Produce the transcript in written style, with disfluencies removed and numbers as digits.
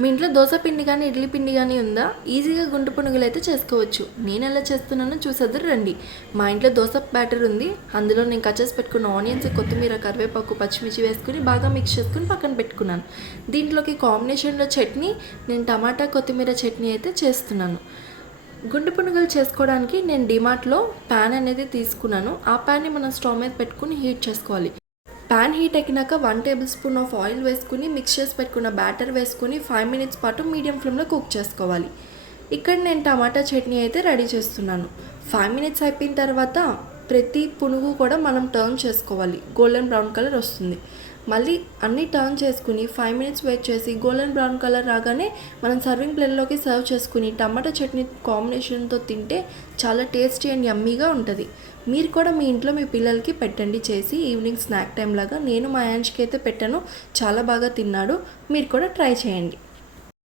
మీ ఇంట్లో దోశ పిండి కానీ ఇడ్లీ పిండి కానీ ఉందా? ఈజీగా గుంట పునుగులు అయితే చేసుకోవచ్చు. నేను ఎలా చేస్తున్నానో చూసేద్దరు రండి. మా ఇంట్లో దోశ బ్యాటర్ ఉంది. అందులో నేను కట్ చేసి పెట్టుకున్న ఆనియన్స్, కొత్తిమీర, కరివేపాకు, పచ్చిమిర్చి వేసుకుని బాగా మిక్స్ చేసుకుని పక్కన పెట్టుకున్నాను. దీంట్లోకి కాంబినేషన్లో చట్నీ నేను టమాటా కొత్తిమీర చట్నీ అయితే చేస్తున్నాను. గుంట పునుగులు చేసుకోవడానికి నేను డిమార్ట్లో ప్యాన్ అనేది తీసుకున్నాను. ఆ ప్యాన్ని మనం స్టవ్ మీద పెట్టుకుని హీట్ చేసుకోవాలి. ప్యాన్ హీట్ ఎక్కినాక 1 టేబుల్ స్పూన్ ఆఫ్ ఆయిల్ వేసుకుని మిక్స్ చేసి పెట్టుకున్న బ్యాటర్ వేసుకుని 5 మినిట్స్ పాటు మీడియం ఫ్లేమ్లో కుక్ చేసుకోవాలి. ఇక్కడ నేను టమాటా చట్నీ అయితే రెడీ చేస్తున్నాను. 5 మినిట్స్ అయిపోయిన తర్వాత ప్రతి పునుగు కూడా మనం టర్న్ చేసుకోవాలి. గోల్డెన్ బ్రౌన్ కలర్ వస్తుంది. మళ్ళీ అన్నీ టర్న్ చేసుకుని 5 మినిట్స్ వెయిట్ చేసి గోల్డెన్ బ్రౌన్ కలర్ రాగానే మనం సర్వింగ్ ప్లేట్లోకి సర్వ్ చేసుకుని టమాటా చట్నీ కాంబినేషన్తో తింటే చాలా టేస్టీ అండ్ యమ్మీగా ఉంటుంది. మీరు కూడా మీ ఇంట్లో మీ పిల్లలకి పెట్టండి చేసి ఈవినింగ్ స్నాక్ టైం లాగా. నేను మా యాంష్కి అయితే పెట్టాను, చాలా బాగా తిన్నాడు. మీరు కూడా ట్రై చేయండి.